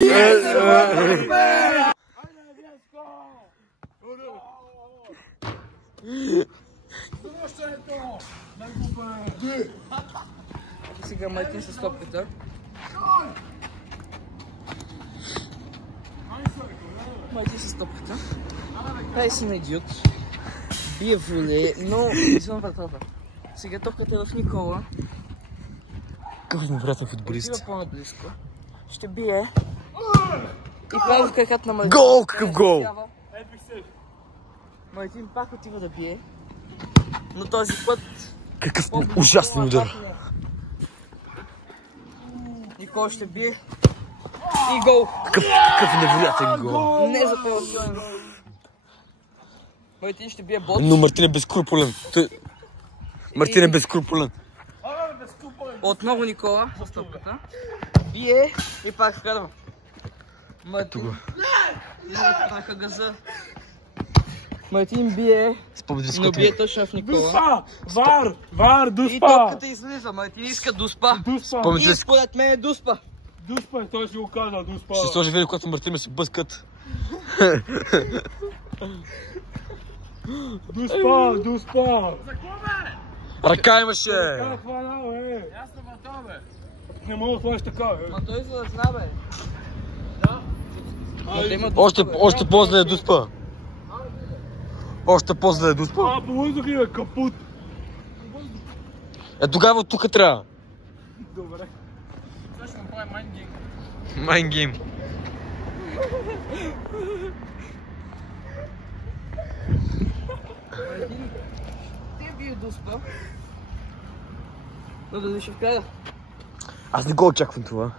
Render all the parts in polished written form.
Сега Мартин с топката. Мартин с топката. Тай си на идиот. Бие воле, но извън вратата. Сега топката е в Никола. Какъв невероятен футболист. Отива по-наблизко. Ще бие. И прави в краката на Мартин. Гол! Какъв гол! Мартин пак отива да бие. Но този път... Какъв ужасен удар. Никола ще бие. И гол! Какъв невероятен гол. Не за по-силен гол. Мартин ще бие бот. Но Мартин е безкруполен. Мартин е безкруполен. Отново Никола с топката. Бие и пак вкарва. Мартин. Праха газа. Мартин бие, но бие точно в Никола. Вар, дуспа! И топката излиза. Мартин иска дуспа. Дуспа! И според мен е дуспа. Дуспа, той си го каза, дуспа! Ще сложи видео, когато Мартин ме се бъскат. Дуспа! Ръка имаше! Как хванал, Аз съм това, бе! Не мога да сложиш така, Ма той за да зна, бе. Да. Още по-зле е дуспа. Още по-зле е дуспа. По въздух ли, бе, капут! Е, тогава от тук трябва. Добре. Сега ще направим майнгейм. Майнгейм. Ти бие дуспа. Но да ще вкара. Аз не го очаквам това.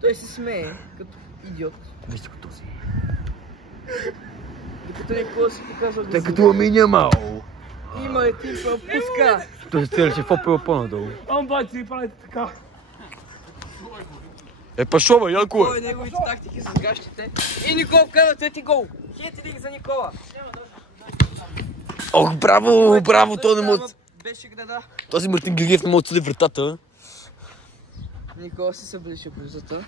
Той се смее, като идиот. Вижте го този. Докато Никола си показва Тъй като ами нямал. И Мартин пропуска. Той се стреляше в опела по-надолу. Бать си правите така. Е, пашо, бе, Янко Кой е неговите тактики с гащите. И Никола вкара трети гол. Хетрик за Никола. Ох, браво, браво, той не му... Беше града. Този Мартин Георгиев не може да съди вратата. Никола се съблича близата.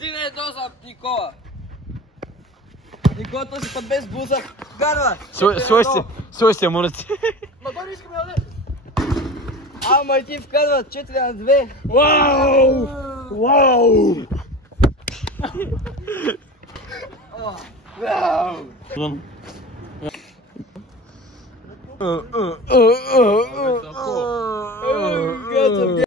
Дина е доза, Никола. Никола този път без буза. Гарва. Сой се, моля ти. Ма той не искаме да не. Мартин вкарва 4-2. Вау! Вау! Вау!